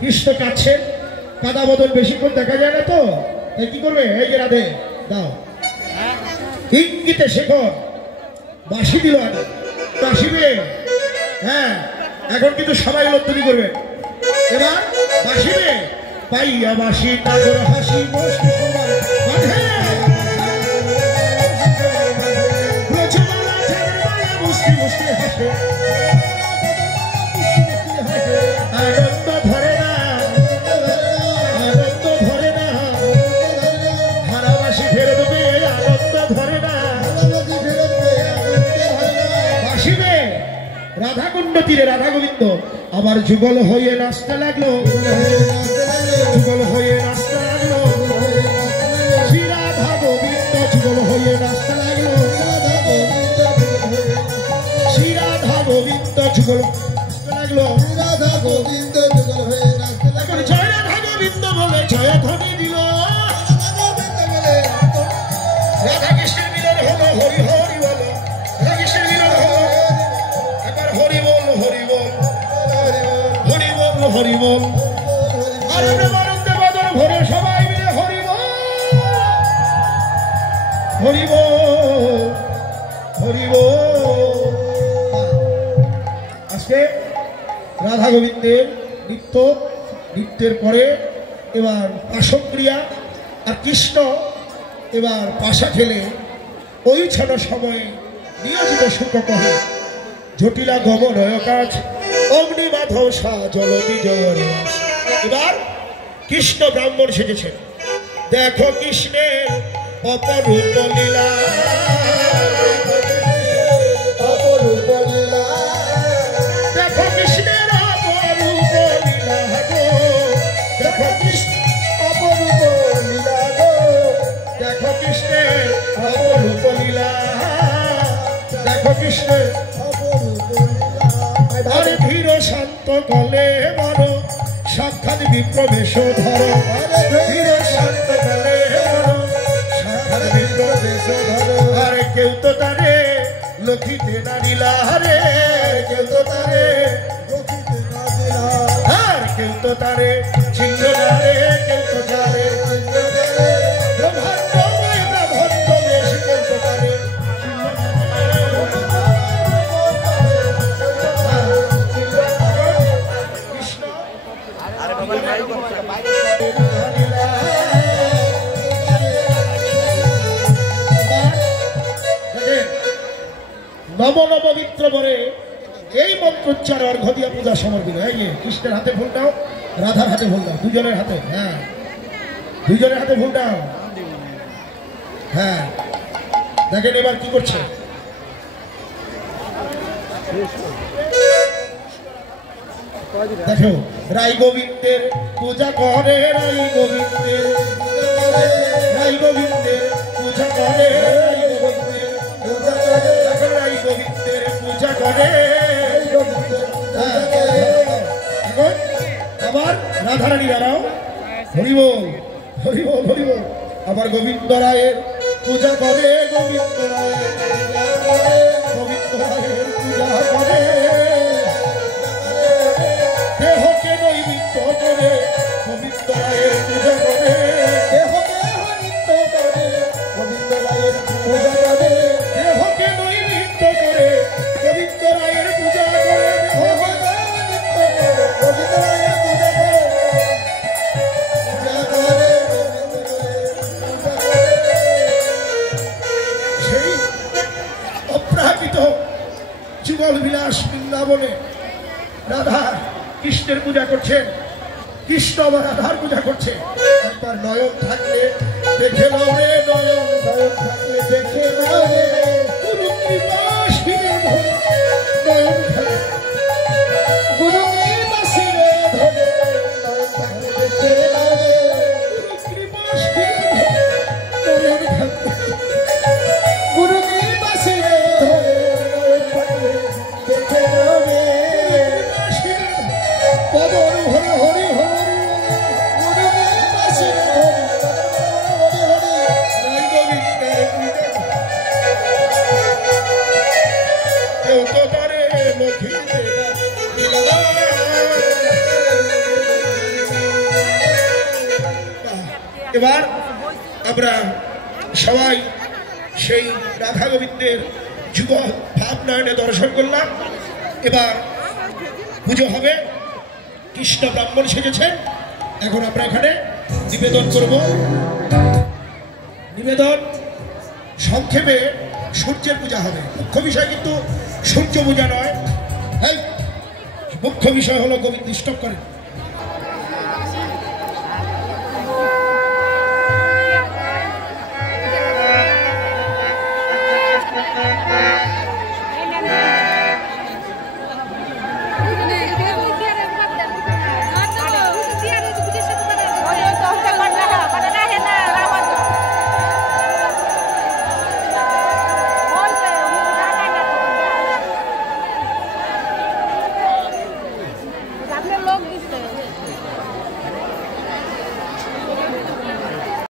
কৃষ্ণ কাচ্ছেন, কাদা বদল বেশিক্ষণ দেখা যায় না তো, তাই কি করবে? এই যে রাধে দাও, ইঙ্গিতে শেখো, বাঁশি দিল আগে বাঁশিবে। হ্যাঁ, এখন কিন্তু সবাই লত্তরি করবে। এবার বাঁশিবে, পাইয়া বাঁশি তাগর হাসি বসি সবাই বাঁধে মুষ্টি মুষ্টি হাসে, আনন্দ ধরে না, আনন্দ ধরে না, হারাবাসি ফেরত দেবে, আনন্দ ধরে না, বাসিবে। রাধাকুণ্ড তীরে রাধা গোবিন্দ আবার যুগল হয়ে নাচতে লাগলো, যুগল হয়ে নাচতে লাগলো, শ্রী রাধা গোবিন্দ যুগল হয়ে নাচতে লাগলো, শ্রী রাধা গোবিন্দ যুগল লাগলো, রাধা গোবিন্দ যুগল হয়ে নাচতে লাগলো। জয় রাধা গোবিন্দ বলে জয় ধ্বনি দিল, রাধা কৃষ্ণের মিলন হলো, হরি হরি বলো, রাধা কৃষ্ণের মিলন হলো, একবার হরি বল হরি বল হরি বল হরি বল, আনন্দে আনন্দে বদন ভরে সবাই মিলে হরি বল হরি বল হরি বল। আজকে রাধা গোবিন্দের নৃত্যের পরে এবার পাশক্রিয়া, আর কৃষ্ণ এবার পাশা খেলে ওই ছাড়া সময়ে নিয়োজিত শুক্র কহে জটিলা গমনয় কাজ অগ্নি মাধব সা জলদি জয়। এবার কৃষ্ণ ব্রাহ্মণ সেজেছেন, দেখো কৃষ্ণের অপরূপ লীলা, অপরূপ লীলা, দেখো কৃষ্ণের অপরূপ লীলা গো, দেখো কৃষ্ণ অপরূপ লীলা গো, দেখো কৃষ্ণের অপরূপ লীলা, দেখো কৃষ্ণের অপরূপ লীলা। আরে ধীর শান্ত গলে মারো সাক্ষাৎ বিপ্রবেশ ধরো, ধীর শান্ত গলে মারো সাক্ষাৎ বিপ্রবেশ ধরো। আরে কেউ তো তারে লক্ষিতে না দিলা, রে কেউ তো তারে লক্ষিতে না দিলা, আর কেউ তো তারে চিহ্ন না রে, কেউ তো তারে ব্রহ্মাণ্ডময় ব্রহ্মাণ্ড বেশ, কেউ তো তারে কৃষ্ণ নব নবমিত্র বলে এই মন্ত্রোচ্চার অর্ঘ দিয়া পূজা সমর্পিত। এই যে কৃষ্ণের হাতে ফুল দাও, রাধার হাতে ফুল দাও, দুজনের হাতে, হ্যাঁ দুজনের হাতে ফুল দাও। হ্যাঁ দেখেন এবার কি করছে, দেখো রাই গোবিন্দের পূজা করে, রাই গোবিন্দের, রাই গোবিন্দের পূজা করে, রাই গোবিন্দের পূজা করে, রাই গোবিন্দের পূজা করে। এখন আবার রাধারানী দাঁড়াও, হরিবোল হরিবোল হরিবোল, আবার গোবিন্দ রায়ের পূজা করে, গোবিন্দ রায়ের গোবিন্দ রায়ের পূজা করে, দেহকে নৈমিত্য করে গোবিন্দ রায়ের পূজা করে, দেহকে নৈমিত্য করে গোবিন্দ রায়ের পূজা করে, দেহকে নৈমিত্য করে গোবিন্দ রায়ের পূজা করে, দেহকে নৈমিত্য করে গোবিন্দ রায়ের পূজা করে, পূজা করে সেই অপ্রাকৃত যুগল বিলাস বৃন্দাবনে রাধা কৃষ্ণের পূজা করছেন, কৃষ্ণ আবার রাধার পূজা করছে। একবার নয়ন থাকলে দেখে নাও রে, নয়ন নয়ন থাকলে দেখে নাও রে, গুরু কৃপা শিরে ধরে নয়ন থাকলে, গুরু কৃপা শিরে ধরে নয়ন থাকলে দেখে নাও রে, গুরু কৃপা শিরে ধরে নয়ন থাকলে, গুরু কৃপা শিরে ধরে নয়ন থাকলে দেখে নাও রে, পদর হরি হরি হরি, গুরু কৃপা শিরে ধরে হরি হরি এবার আমরা সবাই সেই রাধা গোবিন্দের যুব ভাবনয়নে দর্শন করলাম। এবার পুজো হবে, কৃষ্ণ ব্রাহ্মণ সেজেছে। এখন আমরা এখানে নিবেদন করব। নিবেদন সংক্ষেপে সূর্যের পূজা হবে। মুখ্য বিষয় কিন্তু সূর্য পূজা নয়, মুখ্য বিষয় হলো গোবিন্দ। স্টপ করেন।